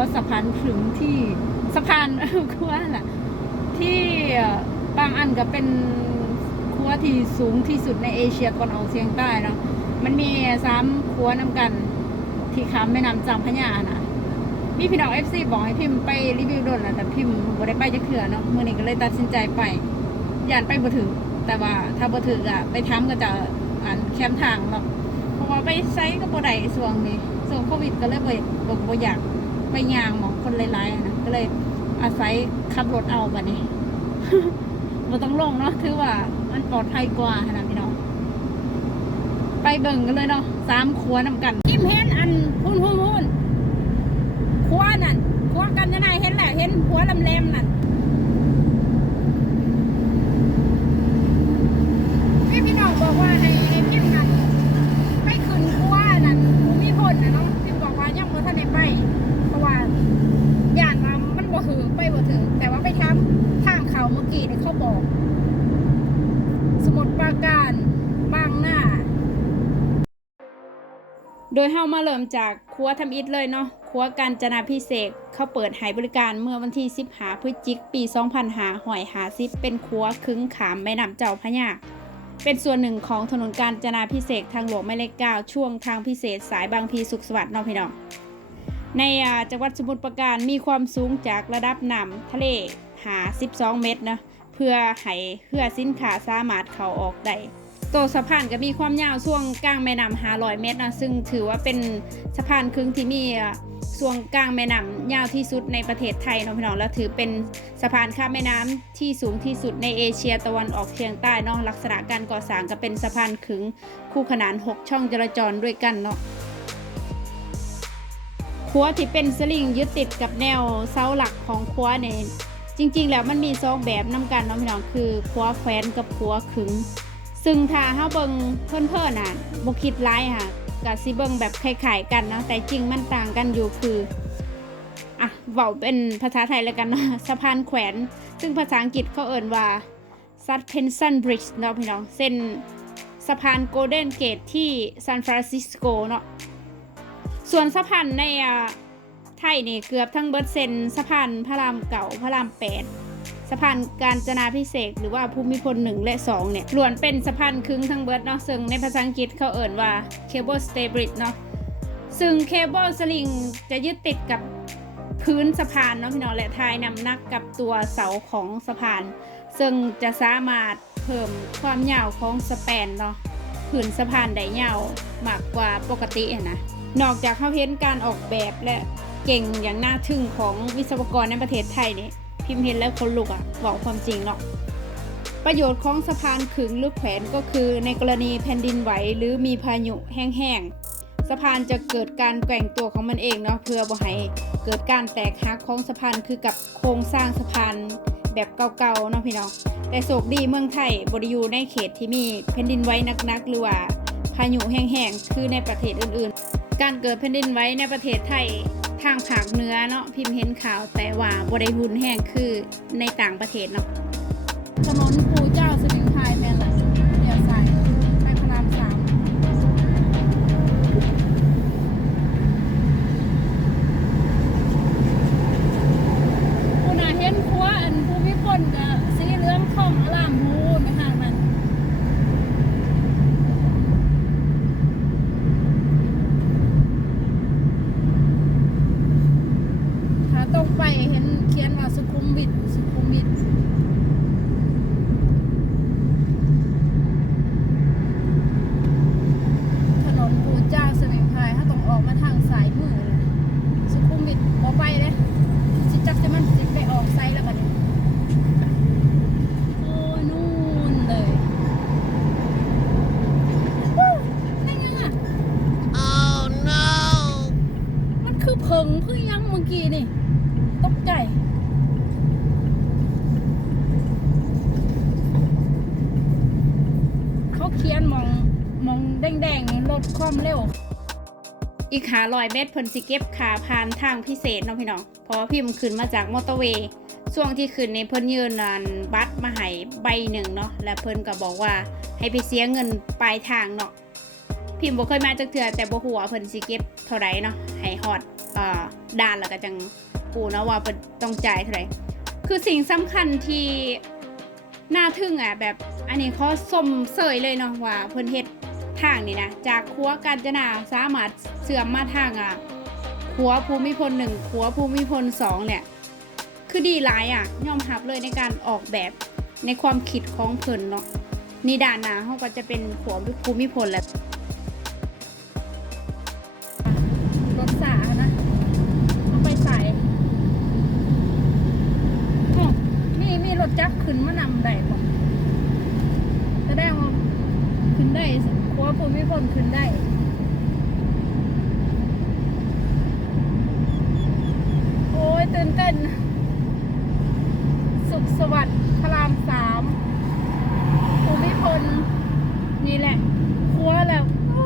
ครัวสะพานถึงที่สะพานครัวนั่นแหละที่บางอันก็เป็นครัวที่สูงที่สุดในเอเชียตะวันออกเฉียงใต้เนาะมันมีสามครัวนำกันที่ข้ามแม่น้ำจำพระยานะมีพี่น้องเอฟซีบอกให้พิมพ์ไปรีวิวโดนนะแต่พิมพ์บ่ได้ไปจะเขื่อเนาะมื่อนี้ก็เลยตัดสินใจไปย่านไปบ่ถึงแต่ว่าถ้าบ่ถึงอะไปทำก็จะอ่านแคมทางเนาะเพราะว่าไปไซก็บ่ได้ช่วงนี้ช่วงโควิดก็เลยบ่บ่อยาก ไปยางหมองคนหลายๆนะก็เลยอาศัยขับรถเอาบัดนี้บ่ต้องลงเนาะถือว่า มันปลอดภัยกว่าขนาดพี่น้องไปเบิ่งกันเลยเนาะสามขัวนำกันกิมเห็นอันหุ่นหุ่นหุ่นขัวนั่นขัวกันยังไงเห็นแหละเห็นหัวลำแรมนั่นพี่พี่น้องบอกว่าให้ให้พิมพ์นั่น ไม่ขึ้นเพราะว่านั่นภูมิพลนะเนาะที่บอกว่ายังบ่ทันได้ไป เพราะว่าย่านมามันบ่ถึงไปบ่ถึง แต่ว่าไปทำทางเขาเมื่อกี้เนี่ยเขาบอก สมุดปราการบางหน้า โดยเฮามาเริ่มจากครัวทำอิฐเลยเนาะครัวการจนาพิเศษเขาเปิดให้บริการเมื่อวันที่15พฤศจิกปี2005หอยหาซิปเป็นครัวครึ่งขามแม่น้ำเจ้าพระยาเป็นส่วนหนึ่งของถนนการจนาพิเศษทางหลวงหมายเลข9ช่วงทางพิเศษสายบางพีสุขสวัสดิ์เนาะพี่น้องในจังหวัดสมุทรปราการมีความสูงจากระดับน้ำทะเลหา 12 เมตรนะเพื่อให้เพื่อสินค้าสามารถเข้าออกได้ ตัวสะพานก็มีความยาวช่วงกลางแม่น้ำ500เมตรนะซึ่งถือว่าเป็นสะพานครึ่งที่มีอ่าช่วงกลางแม่น้ำยาวที่สุดในประเทศไทยเนาะพี่น้องและถือเป็นสะพานข้ามแม่น้ำที่สูงที่สุดในเอเชียตะวันออกเฉียงใต้เนาะลักษณะการก่อสร้างก็เป็นสะพานขึงคู่ขนาน 6 ช่องจราจรด้วยกันเนาะคัวที่เป็นสลิงยึดติดกับแนวเสาหลักของคัวเนี่ยจริง ๆ แล้วมันมีสองแบบนํกันเนาะพี่น้องคือคัวแฟนกับคัวขึง ซึ่งถ้าเฮาเบิ่งเพิ่นๆน่ะบ่คิดร้ายค่ะก็สิเบิ่งแบบคล้ายๆกันเนาะแต่จริงมันต่างกันอยู่คืออะเว้าเป็นภาษาไทยแล้วกันเนาะสะพานแขวน ซึ่งภาษาอังกฤษเขาเอ่นว่า Suspension Bridge เนาะพี่น้องเส้นสะพานโกลเด้นเกตที่ซานฟรานซิสโกเนาะส่วนสะพานในอ่ไทยนี่เกือบทั้งเบิดเซนสะพานพระรามเก่าพระรามแปด สะพานการจนาพิเศษหรือว่าภูมิพลหนึ่งและสองเนี่ยล้วนเป็นสะพานครึ่งทั้งเบิดเนาะซึ่งในภาษาอังกฤษเขาเอ่นว่า cable stay bridge เนาะซึ่ง cable sling จะยึดติดกับพื้นสะพานเนาะพี่น้องและทายนำนักกับตัวเสาของสะพาน ซึ่งจะสามารถเพิ่มความยาวของสแปนเนาะพื้นสะพานได้ยาวมากกว่าปกติอะนะนอกจากเขาเห็นการออกแบบและเก่งอย่างน่าทึ่งของวิศวกรในประเทศไทยนี่ พิมพ์เห็นแล้วคนลุกอะ่ะบอกความจริงเนาะประโยชน์ของสะพานขึงหรือแขวนก็คือ ในกรณีแผ่นดินไหวหรือมีพายุแห้งๆสะพานจะเกิดการแกว่งตัวของมันเองเนาะเพื่อบ่ให้เกิดการแตกหักของสะพานคือกับโครงสร้างสะพานแบบเก่าๆเนาะพี่น้องแต่โศกดีเมืองไทยบริยูในเขตที่มีแผ่นดินไหวหนักๆหรือว่าพายุแห้งๆคือในประเทศอื่นๆ การเกิดแผ่นดินไหวในประเทศไทย ทางภาคเหนือเนาะพิมพ์เห็นข่าวแต่ว่าบ่ได้รุนแห้งคือในต่างประเทศเนาะถนนปูเจ้าสมิงพรายแม่นละเดียวซ้ายไปพระรามสามผู้น่าเห็นครัวอันภูมิพลกับสีเหลืองของอลามหูไม่ห่างมัน ถ้าตรงไปเห็นเขียนว่าสุขุมวิทสุขุมวิทถนนปูเจ้าสมิงพรายถ้าต้องออกมาทางสายมือเลยสุขุมวิทบ่ไปเลยจิจักจะมันจิไปออกไซด์แล้วบัดนี้โอ้ยนู่นเลยวู้นี่ไงอะ Oh no! มันคือเพิงคือ ดีนี่ตกใจเขาเขียนมองมองแดงๆลดความเร็ว อีกขาลอยเมตรเพิ่นสิเก็บขาผ่านทางพิเศษเนาะพี่น้องเพราะว่าพิมพ์ขึ้นมาจากมอเตอร์เวย์ช่วงที่ขึ้นในเพิ่นยืนนันบัตรมาให้ใบหนึ่งเนาะและเพิ่นก็บอกว่าให้ไปเสียเงินปลายทางเนาะ พิมพ์บ่เคยมาจักเทื่อแต่บ่ฮู้ว่าเพิ่นสิเก็บเท่าใดเนาะให้ฮอดอ่อด่านแล้วก็จังปูเนาะว่าเพิ่นต้องจ่ายเท่าใดคือสิ่งสำคัญที่น่าทึ่งอะแบบอันนี้เขาสมเสยเลยเนาะว่าเพิ่นเฮ็ดทางนี่นะจากครัวกาญจนาสามารถเสื่อมมาทางอะครัวภูมิพลหนึ่งครัวภูมิพลสองเนี่ยคือดีหลายอะยอมรับเลยในการออกแบบในความคิดของเพิ่นเนาะนี่ด้านหน้าเขาก็จะเป็นขัวภูมิพลแหละ จักขึ้นมานำได้บ่แสดงว่าขึ้นได้ขัวภูมิพลขึ้นได้โอ้ยตื่นเต้นสุขสวัสดิ์พระรามสามภูมิพล นี่แหละครัวแล้วโอ้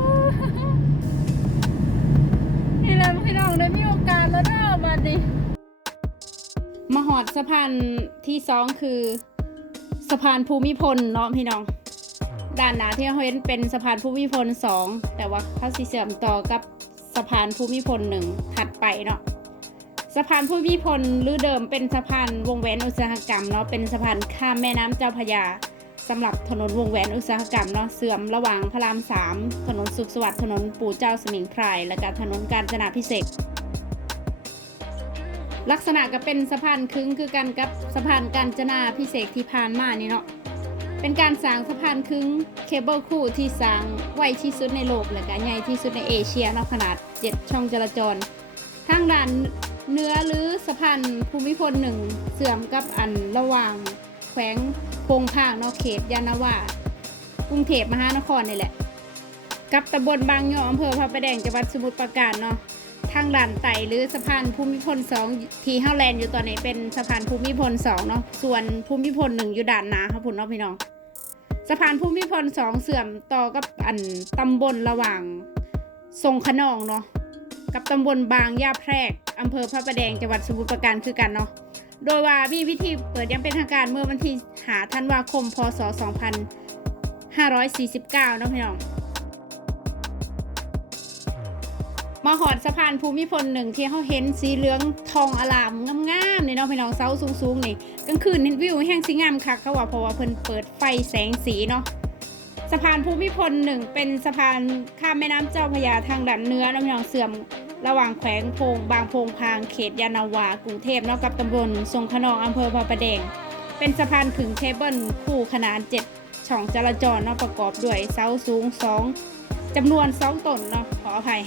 นี่แหละพี่น้องได้มีโอกาสแล้วเด้อมาดิมาห อดสะพานที่สองคือสะพานภูมิพลเนาะพี่น้องด้านหน้าที่เราเห็นเป็นสะพานภูมิพลสองแต่ว่าเขาสิเสื่อมต่อกับสะพานภูมิพลหนึ่งถัดไปเนาะสะพานภูมิพลหรือเดิมเป็นสะพานวงแหวนอุตสาหกรรมเนาะเป็นสะพานข้ามแม่น้ำเจ้าพระยาสำหรับถนนวงแหวนอุตสาหกรรมเนาะเสื่อมระหว่างพระรามสามถนนสุขสวัสดิ์ถนนปู่เจ้าสมิงพราย และก็ถนนกาญจนาพิเศษก ลักษณะก็เป็นสะพานคึ้งคือกันกับสะพานกาญจนาพิเศษที่ผ่านมานี่เนาะเป็นการสร้างสะพานคึ้งเคเบิลคู่ที่สร้างไวที่สุดในโลกและก็ใหญ่ที่สุดในเอเชียเนาะขนาด 7 ช่องจราจรทางด้านเนื้อหรือสะพานภูมิพลหนึ่งเสื่อมกับอันระหว่างแขวงโพงพางเนอกเขตยานนาวากรุงเทพมหานครนี่แหละ กับตำบลบางยออำเภอพระประแดงจังหวัดสมุทรปราการเนาะ ทางด่านไต่หรือสะพานภูมิพลสองทีเฮาแลนด์อยู่ตอนนี้เป็นสะพานภูมิพลสองเนาะส่วนภูมิพลหนึ่งอยู่ด่านนาครับพุ่นเนาะพี่น้องสะพานภูมิพลสองเสื่อมต่อกับอันตำบลระหว่างทรงขนองเนาะกับตำบลบางย่าแพรกอำเภอพระประแดงจังหวัดสมุทรปราการคือกันเนาะโดยว่ามีพิธีเปิดยังเป็นทางการเมื่อวันที่หาธันวาคมพศ 2549นะพี่น้อง มาหอดสะพานภูมิพลหนึ่งที่เขาเห็นสีเหลืองทองอลามงามๆนี่เนาะพี่น้องเสาสูงๆนี่กลางคืนเห็นวิวแห้งสีงามคักเขาว่าเพราะว่าเพิ่นเปิดไฟแสงสีเนาะสะพานภูมิพลหนึ่งเป็นสะพานข้ามแม่น้ำเจ้าพระยาทางด่านเนื้อน้ำยองเสื่อมระหว่างแขวงพงบางพงพางเขตยานาวากรุงเทพเนอกกับตำบลทรงขนองอำเภอพระประแดง เป็นสะพานขึงเคเบิลคู่ขนานเจ็ดช่องจราจรเนาะประกอบด้วยเสาสูงสองจำนวนสองตนเนาะขออภัย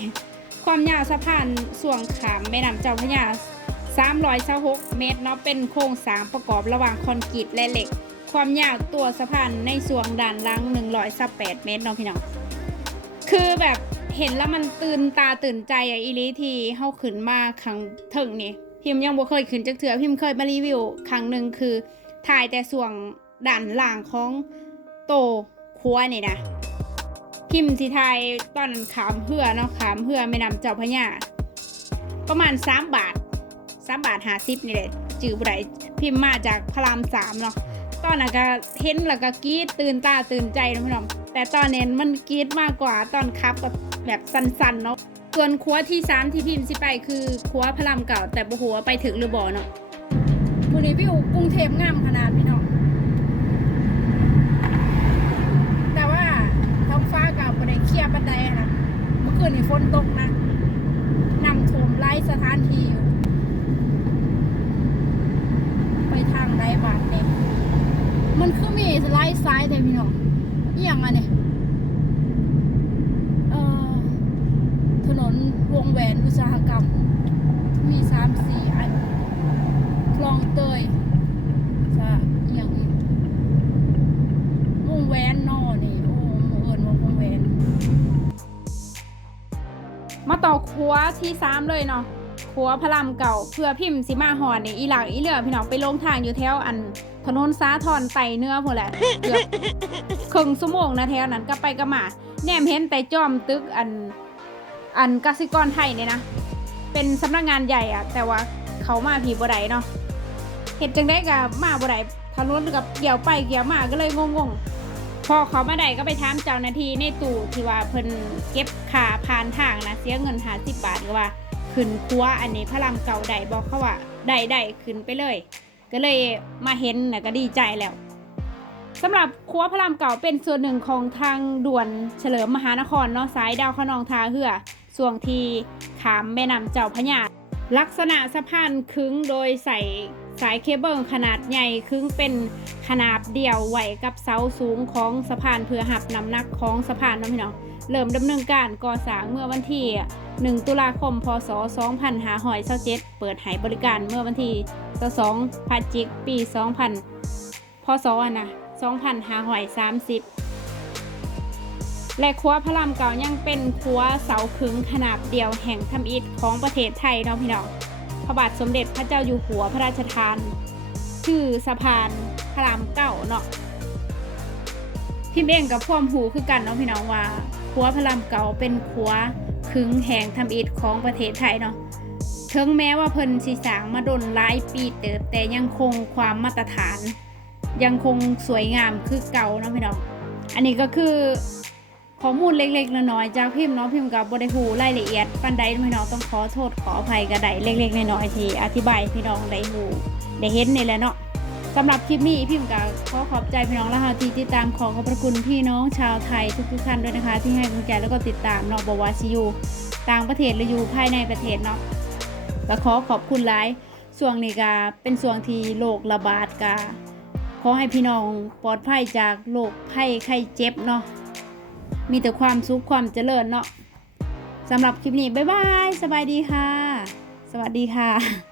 ความยาวสะพานส่วงขามแม่น้ำเจ้าพระยา326 เมตรเนาะเป็นโครงสร้างประกอบระหว่างคอนกรีตและเหล็ก ความยาวตัวสะพานในส่วงด่านล่าง128เมตรเนาะพี่น้องคือแบบเห็นแล้วมันตื่นตาตื่นใจอะอีลีที่เฮาขึ้นมาครั้งถึงนี่พิมยังบ่เคยขึ้นจักเถือพิมเคยมารีวิวครั้งหนึ่งคือถ่ายแต่ส่วงด่านล่างของโตครัวนี่นะ พิมพ์ที่ไทยตอนนั้นขามเพื่อเนาะขามเพื่อแม่น้ำเจ้าพระยาประมาณ3บาท3บาท50นี่แหละจือบ่ได้พิมพ์มาจากพระรามสามเนาะตอนนั้นก็เห็นแล้วก็กรี๊ดตื่นตาตื่นใจนะพี่น้องแต่ตอนนี้มันกรี๊ดมากกว่าตอนขับกับแบบสั้นๆเนาะส่วนครัวที่สามที่พิมพ์สิไปคือครัวพระรามเก่าแต่บ่ฮู้ว่าไปถึงหรือบ่เนาะผู้นี้วิวกรุงเทพงามขนาดพี่น้อง แต่ว่าท้องฟ้ากับ บันไดนะเมื่อคืนนี่ฝนตกนะนำท่วมหลายสถานที่อยู่ ไปทางใดบาทเนี่ยมันคือมีไลด์ซ้ายเด้พี่น้องอย่างอะเนี่ยเออถนนวงแหวนอุตสาหกรรม มีสามสี่อันคลองเตยสะอย่างอีกวงแหวนนอเนี่โมาต่อครัวที่สามเลยเนาะครัวพระรามเก่าเพื่อพิมพ์สิมาหอนนี่อีหลักอีเหลือพี่น้องไปลงทางอยู่แถวอันถนนสาทรไต่เนื้อพวกแหละเกือบครึ่งชั่วโมงนะแถวนั้นก็ไปก็มาแนมเห็นแต่จอมตึกอันอันกสิกรไทยเนี่ยนะ เป็นสำนักงานใหญ่อะแต่ว่าเขามาผีบ่ได้เนาะเห็ดจังได้กับมาบ่ได้ถนนกับเกี่ยวไปเกี่ยวมาก็เลยงงๆ พอเขามาได้ก็ไปถามเจ้าหน้าที่ในตู้ที่ว่าเพิ่นเก็บค่าผ่านทางนะเสียเงินหาสิบบาทก็ว่าขึ้นครัวอันนี้พระรามเก่าได้บอกเขาว่าได้ได้ขึ้นไปเลย ก็เลยมาเห็นนะก็ดีใจแล้วสำหรับครัวพระรามเก่าเป็นส่วนหนึ่งของทางด่วนเฉลิมมหานครเนาะสายดาวขนองทาเหือส่วงที่ขามแม่น้ำเจ้าพระยาลักษณะสะพานคึ้งโดยใส่ สายเคเบิลขนาดใหญ่คึ้งเป็นขนาดเดี่ยวไหวกับเสาสูงของสะพานเพื่อหับน้ำหนักของสะพานนะพี่น้องเริ่มดำเนินการก่อสร้างเมื่อวันที่ 1 ตุลาคม พศ 2527เปิดให้บริการเมื่อวันที่22พฤศจิกปี 2000 พศอะนะ2530 และครัวพระรามเก่ายังเป็นครัวเสาขึงขนาดเดียวแห่งทำอิฐของประเทศไทยเนาะพี่น้อง พระบาทสมเด็จพระเจ้าอยู่หัวพระราชทาน ชื่อสะพานพระรามเก่าเนาะพิมพ์เองกับพ่อมหูคือกันเนาะพี่น้องว่าครัวพระรามเก่าเป็นครัวขึงแห่งทำอิฐของประเทศไทยเนาะถึงแม้ว่าเพิ่นสีสางมาดนหลายปีเติบแต่ยังคงความมาตรฐาน ยังคงสวยงามคือเก่าเนาะพี่น้อง อันนี้ก็คือ ข้อมูลเล็กๆน้อยๆจากพิมพ์เนาะพิมพ์กับบริหูรายละเอียดปันใดพี่น้องต้องขอโทษขออภัยกับใดเล็กๆน้อยๆที่อธิบายพี่น้องได้หูได้เห็นนี่แหละเนาะสำหรับคลิปนี้พิมพ์กับขอขอบใจพี่น้องและฮาที่ติดตามขอขอบพระคุณพี่น้องชาวไทยทุกๆท่านด้วยนะคะ ที่ให้กำลังใจแล้วก็ติดตามเนาะบวาซิยูต่างประเทศหรืออยู่ภายในประเทศเนาะก็ขอขอบคุณหลายส่วงนี้ก็เป็นส่วงที่โรคระบาดกาขอให้พี่น้องปลอดภัยจากโรคภัยไข้เจ็บเนาะ มีแต่ความสุขความเจริญเนาะสำหรับคลิปนี้ บ๊ายบาย สบายดีค่ะ สวัสดีค่ะ